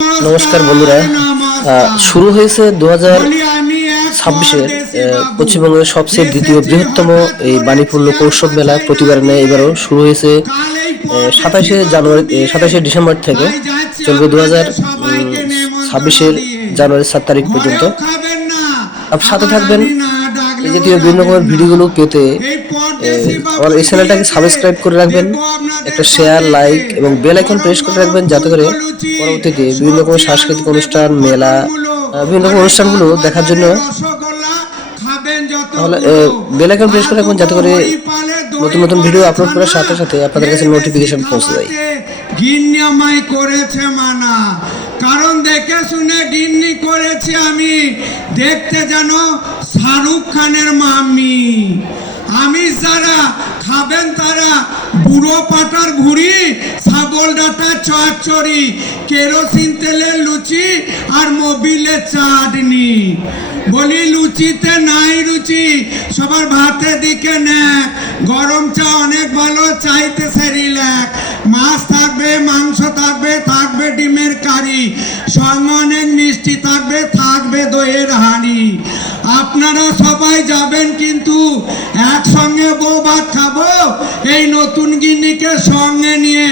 নমস্কার বন্ধুরা। শুরু হয়েছে 2026-এর পশ্চিমবঙ্গের সবচেয়ে দ্বিতীয় বৃহত্তম এই বাণীপূর্ণ কৌশব মেলা। প্রতিবার নেয়, এবারও শুরু হয়েছে 27শে ডিসেম্বর থেকে, চলবে 2026-এর জানুয়ারির 7 তারিখ পর্যন্ত। সাথে থাকবেন। এই জাতীয় বিভিন্ন রকমের ভিডিওগুলো পেতে আমার এই চ্যানেলটাকে সাবস্ক্রাইব করে রাখবেন, একটা শেয়ার, লাইক এবং বেল আইকন প্রেস করে রাখবেন, যাতে করে পরবর্তীতে বিভিন্ন রকমের সাংস্কৃতিক অনুষ্ঠান, মেলা, বিভিন্ন রকম অনুষ্ঠানগুলো দেখার জন্য তাহলে বেল আইকন প্রেস করে রাখবেন, যাতে করে নতুন নতুন ভিডিও আপলোড করার সাথে সাথে আপনাদের কাছে নোটিফিকেশন পৌঁছে যায়। গিন্নি আমায় করেছে মানা, কারণ দেখে শুনে গিন্নি করেছি আমি, দেখতে যেন শাহরুখ খানের মাম্মি। আমি যারা খাবেন তারা বুড়ো পাটার ঘুড়ি, ছাগল ডাটা চচ্চড়ি, কেরোসিন তেলের লুচি আর মোবিলের চাটনি। বলি লুচিতে নাই রুচি, সবার ভাতের দিকে নেক, গরম চা অনেক ভালো, চাইতে সেরিল্যাক, মাছ থাকবে, মাংস থাকবে, থাকবে ডিমের কারি, সঙ্গে অনেক মিষ্টি থাকবে, থাকবে দইয়ের হাঁড়ি। আপনারা সবাই যাবেন কিন্তু একসঙ্গে বউ ভাত খাবো, এই নতুন গিন্নিকে সঙ্গে নিয়ে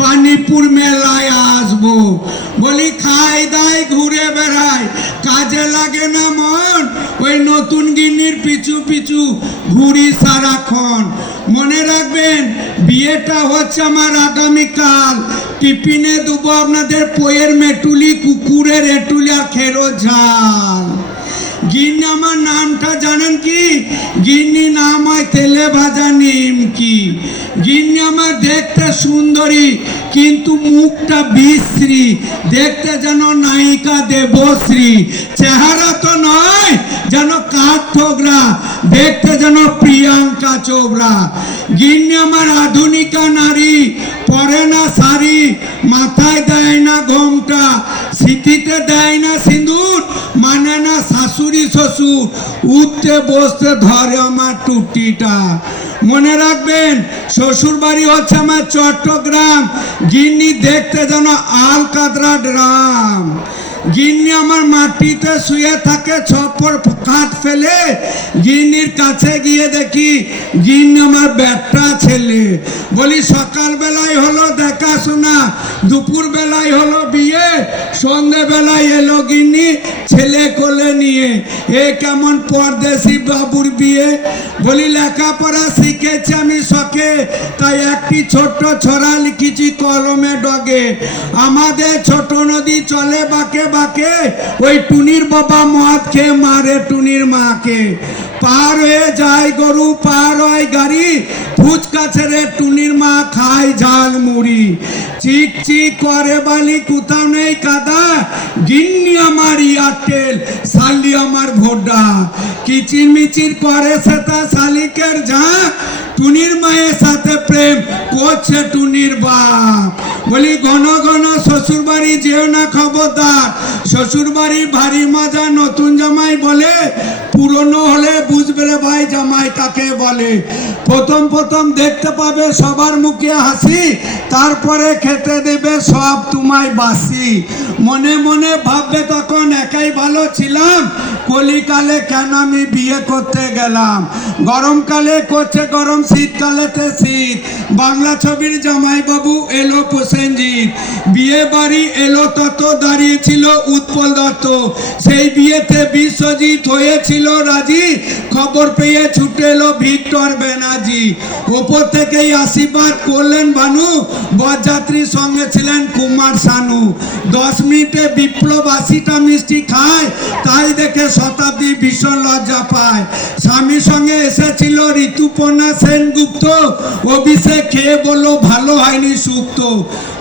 বাণীপুর মেলায় আসবো। বলি খাই দাই ঘুরে বেড়াই, কাজে লাগে না মন, ওই নতুন গিন্নির পিছু পিছু ঘুরি সারাক্ষণ। মনে রাখবেন, বিয়েটা হচ্ছে আমার আগামীকাল। টিফিনে দেবো আপনাদের পয়ের মেটুলি, কুকুরের এটুলি আর খেরো ঝাল। গিন্নি আমার নামটা জানেন কি? গিন্নি নাম হয় তেলে ভাজা নিমকি। গিন্নি আমার দেখতে সুন্দরী, কিন্তু মুখটা বিশ্রী, দেখতে যেন নায়িকা দেবশ্রী। চেহারা তো নয় যেন কাঠঠোকরা, দেখতে যেন প্রিয়াঙ্কা চোপড়া। গিন্নি আমার আধুনিকা নারী, পরে না শাড়ি, মাথায় দেয় না ঘোমটা, সিঁথিতে দেয় না সিঁদুর, মানে না শাশুড়ি শ্বশুর, উঠতে বসতে ধরে আমার টুটিটা। মনে রাখবেন, শ্বশুর বাড়ি হচ্ছে আমার চট্টগ্রাম। গিন্নি দেখতে যেন আলকাতরা ড্রাম। গিন্নি আমার মাটিতে শুয়ে থাকে ছপ্পর কাঠ ফেলে, গিন্নির কাছে গিয়ে দেখি গিন্নি আমার ব্যাটা ছেলে। বলি সকাল বেলায় হলো দেখাশোনা, দুপুর বেলায় হলো বিয়ে, সন্ধে বেলায় এলো গিন্নি ছেলে কোলে নিয়ে। এ কেমন পরদেশি বাবুর বিয়ে। বলি লেখাপড়া শিখেছি আমি শখে, তাই একটি ছোট্ট ছড়া লিখেছি কলমে ডগে। আমাদের ছোট নদী চলে বাঁকে বাঁকে, ওই টুনির বাবা মদ খেয়ে মারে টুনির মাকে। পার হয়ে যায় গরু, পার হয় গাড়ি, ফুচকা ছেড়ে টুনির মা খায় ঝাল মুড়ি। চিক চিক করে বালি, কোথাও নেই কাদা, গিন্নি আমার এয়ারটেল, শালি আমার ভোডা। কিচির মিচির করে সেটা শালিকের ঝাঁক, টুনির মায়ের সাথে প্রেম করছে টুনির বাপ। বলি ঘন ঘন শ্বশুর বাড়ি যেও না, খবরদার, শ্বশুর বাড়ি ভারী মজা নতুন জামাই বলে, পুরনো হলে বুঝবে রে ভাই জামাই কাকে বলে। প্রথম প্রথম দেখতে পাবে সবার মুখে হাসি, তারপরে খেতে দেবে সব তোমায় বাসি। মনে মনে ভাববে তখন একাই ভালো ছিলাম, কলিকালে কেন আমি বিয়ে করতে গেলাম। গরমকালে করছে গরম, শীতকালেতে শীত। বাংলা ছবির জামাই বাবু এলো প্রসেনজিৎ, বিয়ে বাড়ি এলো তত দাঁড়িয়েছিল উৎপল দত্ত, সেই বিয়েতে বিশ্বজিৎ হয়েছিল রাজি, খবর পেয়ে ছুটে এলো ভিক্টর ব্যানার্জি। ওপর থেকেই আশীর্বাদ করলেন ভানু, বরযাত্রীর সঙ্গে ছিলেন কুমার শানু। 10 মিনিটে বিপ্লব 80টা মিষ্টি খায়, তাই দেখে শতাব্দী ভীষণ লজ্জা পায়। স্বামীর সঙ্গে এসেছিল ঋতুপর্ণা সেনগুপ্ত, অভিষেক খেয়ে বললো ভালো হয়নি সুক্ত।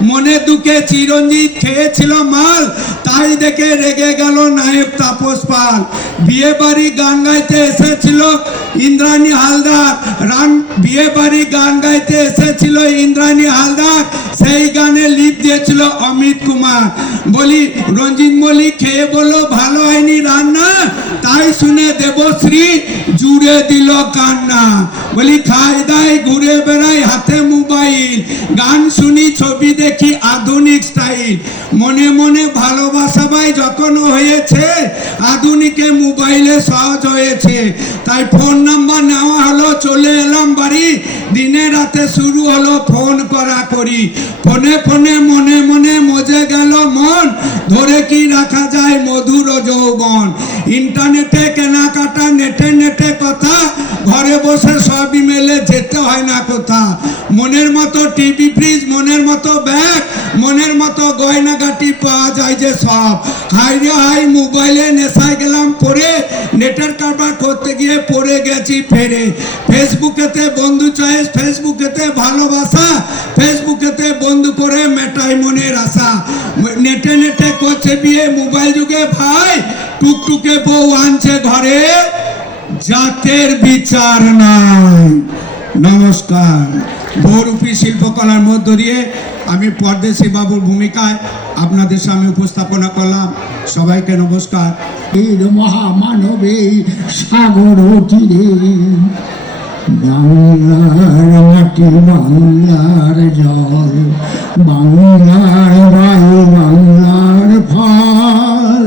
মনে দুঃখে চিরঞ্জিত খেয়েছিল মাল, তাই তাই দেখে রেগে গেল নায়েব তাপস পাল। বিয়ে বাড়ি গান গাইতে এসেছিল ইন্দ্রাণী হালদার, বিয়ে বাড়ি গান গাইতে এসেছিল ইন্দ্রাণী হালদার, সেই গানে লিপ দিয়েছিল অমিত কুমার। বলি রঞ্জিত মল্লিক খেয়ে বললো ভালো হয়নি রান্না, তাই শুনে দেবশ্রী জুড়ে দিল কান্না। বলি খাই দাই ঘুরে বেড়াই হাতে মোবাইল, গান শুনি ছবি দেখি আধুনিক স্টাইল। মনে মনে ভালোবাসা ভাই যখন হয়েছে, আধুনিকে মোবাইলে সহজ হয়েছে, তাই ফোন নাম্বার নেওয়া হলো, চলে এলাম বাড়ি। দিনে রাতে শুরু হলো ফোন করা করি, ফোনে ফোনে মনে মনে মজে গেল মন, ধরে কি রাখা যায় মধুর যৌবন। ইন্টারনেটে কেনাকাটা, নেটে নেটে কথা, ঘরে বসে সবই মেলে, যেতে হয় না কোথা। মনের মতো টিভি ফ্রিজ, মনের মতো ব্যাগ, মনের মতো গয়নাগাটি পাওয়া যায় যে সব। হাই রে হাই মোবাইলে নেশায় গেলাম পরে, নেটের কারবার করতে গিয়ে পড়ে গেছি ফেরে। ফেসবুকেতে বন্ধু চয়েস, ফেসবুকেতে ভালোবাসা, ফেসবুকেতে বন্ধু করে মেটাই মনের আশা। নেটে নেটে করছে বিয়ে মোবাইল যুগে ভাই, টুকটুকে বউ আনছে ঘরে, জাতের বিচার নাই। নমস্কার। বহুরূপী শিল্পকলার মধ্য দিয়ে আমি পরদেশী বাবুর ভূমিকায় আপনাদের সামনে উপস্থাপনা করলাম। সবাইকে নমস্কার। বীর মহামানবে সাগর তীরে, বাংলার মাটি বাংলার জল, বাংলার বায়ু বাংলার ফল,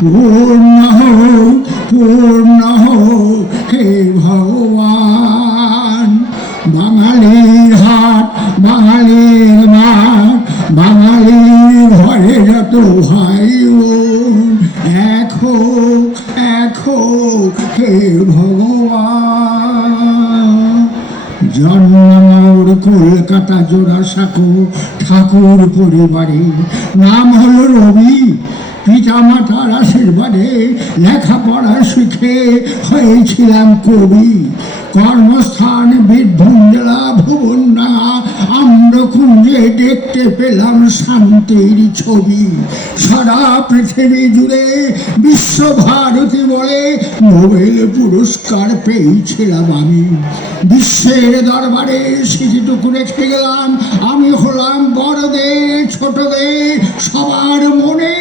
পূর্ণ হোক পূর্ণ হোক হে ভগবান। বাঙালির হাট বাঙালির মাঠ, বাঙালির ঘরে যত ভাই বোন, এক হোক হে ভগবান। জন্ম মোর কলকাতা জোড়াসাঁকো ঠাকুর পরিবারে, নাম হলো রবি। পিতা মাতার আশীর্বাদে লেখাপড়া শিখে হয়েছিলাম কবি। কর্মস্থান বীরভূম জেলা ভুবনডাঙ্গা আম্রকুঞ্জে দেখতে পেলাম শান্তির ছবি। সারা পৃথিবী জুড়ে বিশ্বভারতী বলে নোবেল পুরস্কার পেয়েছিলাম আমি। বিশ্বের দরবারে স্মৃতিটুকু রেখে গেলাম। আমি হলাম বড়দের ছোটদের সবার মনে।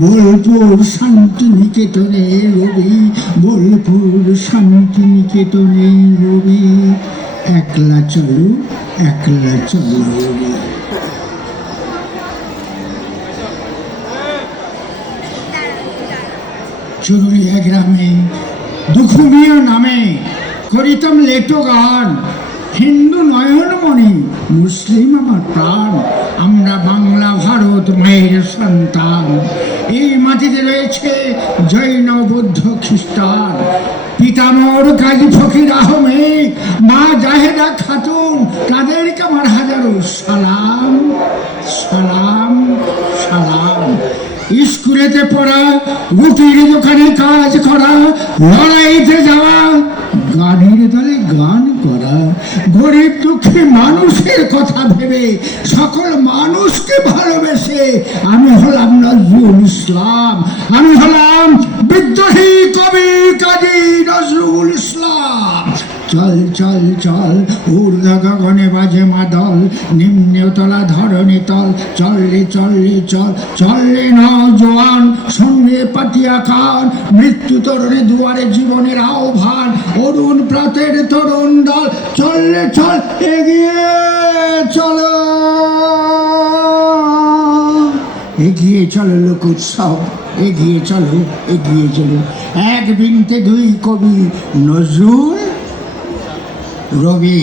বোলপুর শান্তিনিকেতনে রবি, বোলপুর শান্তিনিকেতনে রবি, একলা চলো একলা চলো রবি। চুরুলিয়া গ্রামে দুখুমিয়া নামে করিতাম লেটো গান। হিন্দু নয়নমণি, মুসলিম আমার প্রাণ, আমরা বাংলা ভারত মায়ের সন্তান। এই মাটিতে রয়েছে জৈন বৌদ্ধ খ্রিস্টান। পিতামর কাজী ফকির আহমেদ, মা জাহেদা খাতুন, তাদেরকে আমার হাজারো সালাম সালাম সালাম। স্কুলেতে পড়া, রুটির দোকানে কাজ করা, লড়াইতে যাওয়া, গানের দলে গান করা, গরিব দুঃখী মানুষের কথা ভেবে সকল মানুষকে ভালোবেসে আমি হলাম নজরুল ইসলাম। আমি হলাম বিদ্রোহী কবি কাজী নজরুল ইসলাম। চল চল চল ঊর্ধ্ব গগনে বাজে মাদল, নিম্নে তলা ধরণী তল, চললে চললে চল চললে নওজোয়ান, সঙ্গে পাতিয়া খান, মৃত্যু তরুণে দুয়ারে জীবনের আহ্বান, অরুণ প্রাতের তরুণ দল, চললে চল এগিয়ে চলো, এগিয়ে চলো লোক উৎসব, এগিয়ে চলো এগিয়ে চলো। এক বিনতে দুই কবি নজরুল রবি।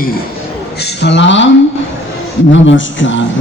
সালাম নমস্কার।